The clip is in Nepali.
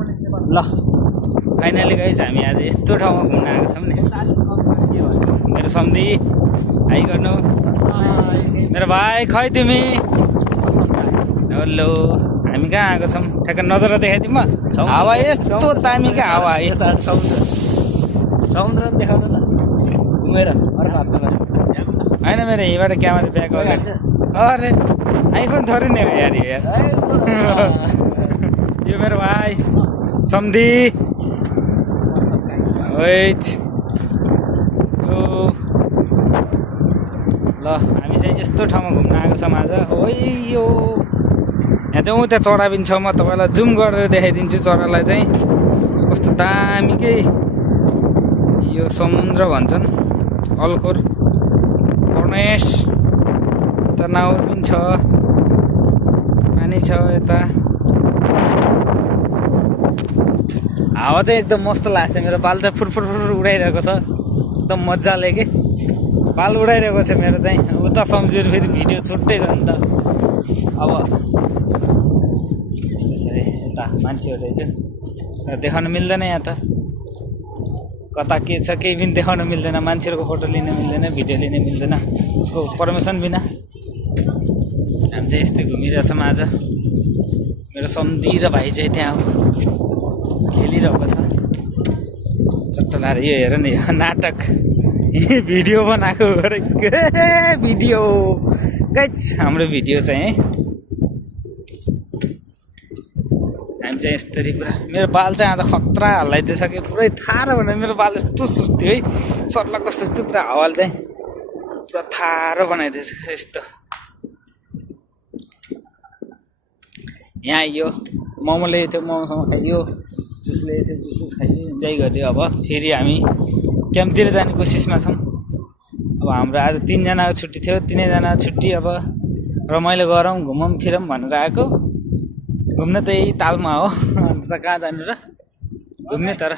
ल फाइनली गाइस हामी आज यस्तो ठाउँमा घुम्न आएको छौँ नि। मेरो सम्धी हाई गर्नु। मेरो भाइ खै तिमी? हेलो हामी कहाँ आएको छौँ ठ्याक्क नजर देखाइदिउँ म। हावा यस्तो दामीको हावा समुद्र देखाउनु न घुमेर अर्को हप्तामा होइन मेरो यहीँबाट क्यामेरा ब्याग अगाडि। अरे आइफोन थोरै नै हो यार यो मेरो भाइ सम्धी वेट। ल हामी चाहिँ यस्तो ठाउँमा घुम्न आएको छौँ आज। ओइ यो यहाँ चाहिँ त्यहाँ चरा पनि छ। म तपाईँलाई जुम गरेर देखाइदिन्छु चरालाई चाहिँ कस्तो दामीकै यो समुद्र भन्छन् अल्खोर कर्णेश। यता नाउ पनि छ पानी छ यता। हावा चाहिँ एकदम मस्त लाग्छ। मेरो बाल चाहिँ फुरफुर उडाइरहेको छ एकदम मजाले के बाल उडाइरहेको छ मेरो चाहिँ। उता सम्झेर फेरि भिडियो छुट्टै छ नि त। अब यता मान्छेहरू चाहिँ देखाउन मिल्दैन यहाँ त। कता के छ केही पनि देखाउन मिल्दैन। मान्छेहरूको फोटो लिन मिल्दैन भिडियो लिन मिल्दैन उसको पर्मिसन बिना। हामी चाहिँ यस्तै घुमिरहेछौँ आज। मेरो सम्धी र भाइ चाहिँ त्यहाँ खेलिरहेको छ चट्ट लाएर। यो हेर न यो नाटक भिडियो बनाएको भिडियो गाइस हाम्रो भिडियो चाहिँ है। हामी चाहिँ यस्तरी पुरा मेरो बाल चाहिँ आज खतरा हल्लाइदिएछ कि पुरै ठाडो भनेर मेरो बाल यस्तो सुस्थ्यो है सर्लक्क सुस्थ्यो पुरा हावाले चाहिँ पुरा ठाडो बनाइदिएछ यस्तो। यहाँ आइयो मोमो ल्याएको थियो मोमोसँग खाइयो जुस ल्याएको थियो जुस खाइयो इन्जोय गरियो। अब फेरि हामी क्याम्पतिर जाने कोसिसमा छौँ। अब हाम्रो आज 3 जनाको छुट्टी थियो 3 जना छुट्टी। अब रमाइलो गरौँ घुमौँ फिरौँ भनेर आएको। घुम्न त यही तालमा हो अन्त कहाँ जानु र घुम्ने तर।